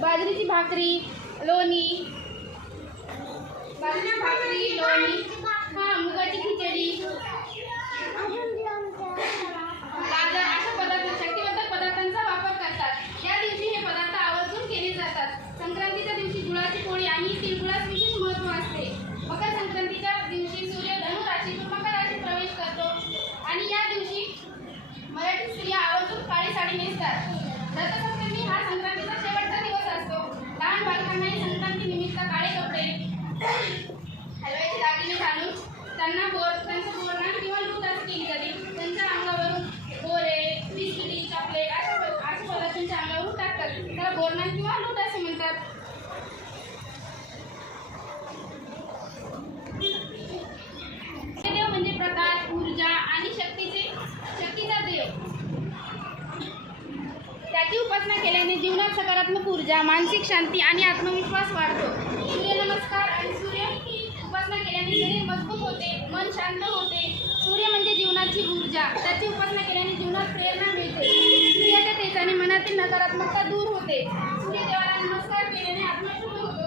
बाजरीची भाकरी, लोणी, बाजरीची भाकरी, लोणी, मुगाची खिचडी, गाजर अशा पदार्थ शक्तिवर्धक पदार्थांचा वापर करतात। या दिवशी हे पदार्थ आवर्जून केले जातात। संक्रांतीच्या दिवशी गुळाची पोळी आणि तिळगुळास विशेष महत्त्व असते। मकर संक्रांतीच्या दिवशी सूर्य धनु राशीतून मकर राशीत प्रवेश करतो आणि या दिवशी मराठी स्त्रिया आवर्जून काळी साडी नेसतात। रथसप्तमी हा संक्रांतीचा शेवटचा दिवस असतो। लहान बालकांनाही संक्रांती निमित्त काळे कपडे, हलव्याचे दागिने घालून त्यांचं बोरनान किंवा लूट असे केली जाते। त्यांच्या अंगावरून बोरे, बिस्किटी, चॉकलेट अशा पदार्थ त्यांच्या अंगावरून टाकतात। त्याला बोरनान किंवा लूट असे म्हणतात। देव म्हणजे प्रकाश, ऊर्जा आणि शक्तीचा देव। त्याची उपासना केल्याने जीवनात सकारात्मक ऊर्जा, मानसिक शांती आणि आत्मविश्वास वाढतो। सूर्यनमस्कार आणि सूर्य उपासना केल्याने शरीर मजबूत होते, मन शांत होते। सूर्य म्हणजे जीवनाची ऊर्जा, त्याची उपासना केल्याने जीवनात प्रेरणा मिळते। सूर्याच्या तेजाने मनातील नकारात्मकता दूर होते। सूर्यदेवाला नमस्कार केल्याने आत्मा शुद्ध होतो